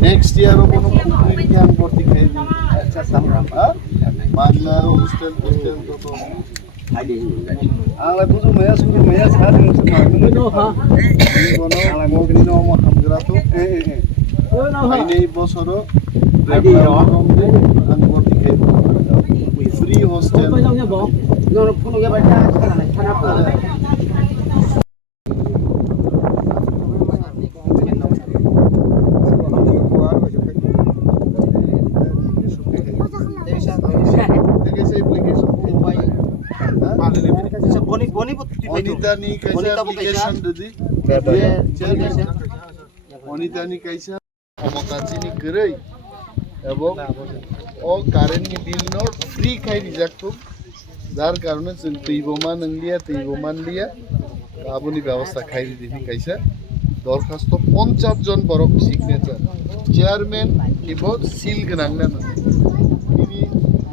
Next year bono yang borti khai di. Bakna hostel to. Ala buju maya suru maya sari musu magnu no ha. Bono ala mogni no mo hamgra to. Haine bosoro. Ang borti khai. Free hostel. No puno ke baita khana pa. Anita ni kaisa application dudi Anita ni kaisa omakachi ni gerai ebong o current ni bill no free khai dijakto jar karone जों teiboman nanglia aboni ব্যবস্থা khai dini kaisa দরখাস্ত 50 জন বরক signature chairman এবং seal গনাংনা তিনি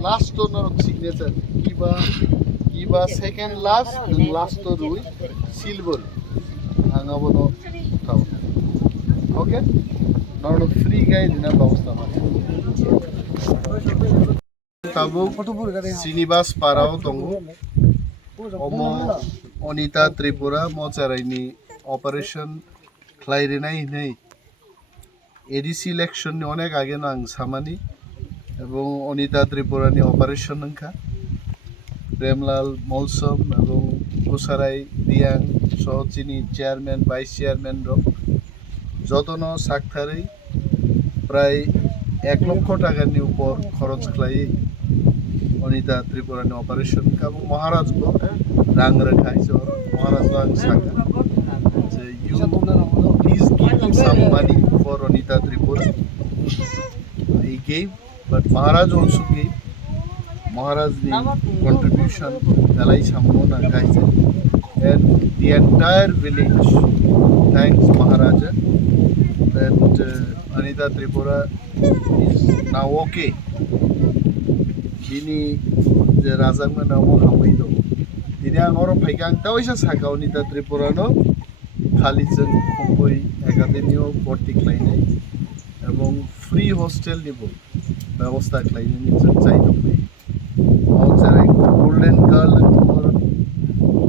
last ওনার signature কিবা second last তো রুই silver আঙাবনো তাও ওকে narrow free গাই দিনা ব্যবস্থা মানে তাবো srinivas parao tongo omo Anita Tripura mo cherai ni operation khai rina nei ADC election ni onek age na ang samani এবং Anita Tripura ni operation nangka Premlal মৌসুম এবং কুসারাই Diyang সহচিনি chairman vice chairman যতন সাকথারে প্রায় 1 লক্ষ টাকার উপর খরচ খাই Anita Tripura ni operation এবং মহারাজ রাং রাখাই মহারাজ রাং সাকা you please give some money for Anita Tripura he gave but Maharaj also gave Maharaj the contribution dalai sambona guys and the entire village thanks Maharaja that Anita Tripura is now okay dini je rajang ma namo hwnwi do dini ang oro phaigang taisa saka Anita Tripura no khali jeng khongoi academy o borti khlainai এবং free hostel nibo ব্যবস্থা khlainai ni jeng chai dong cherai golden girl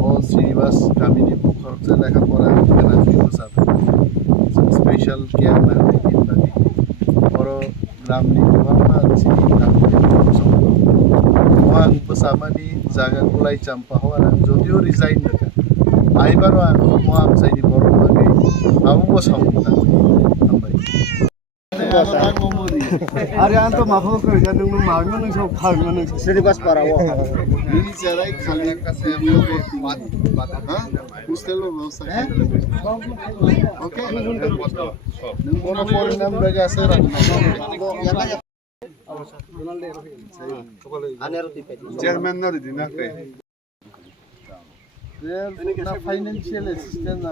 o srinivas kamini khoroksa lakha pora kana dibo sabe special care na dibadi oro gram ni bangna chini ang bersama di jaga kulai champa hora jodio resign naka ai baro ang mo am sai di boro bagai amu bo samta ambai Are anto mafo kerja nung magno nung sok khal nung Srinivas parao. Ini cherai khali kase amyo ha hostel lo ব্যবস্থা ওকে nung bono foreign nam daga ase rakna chairman na dina kai there financial assistance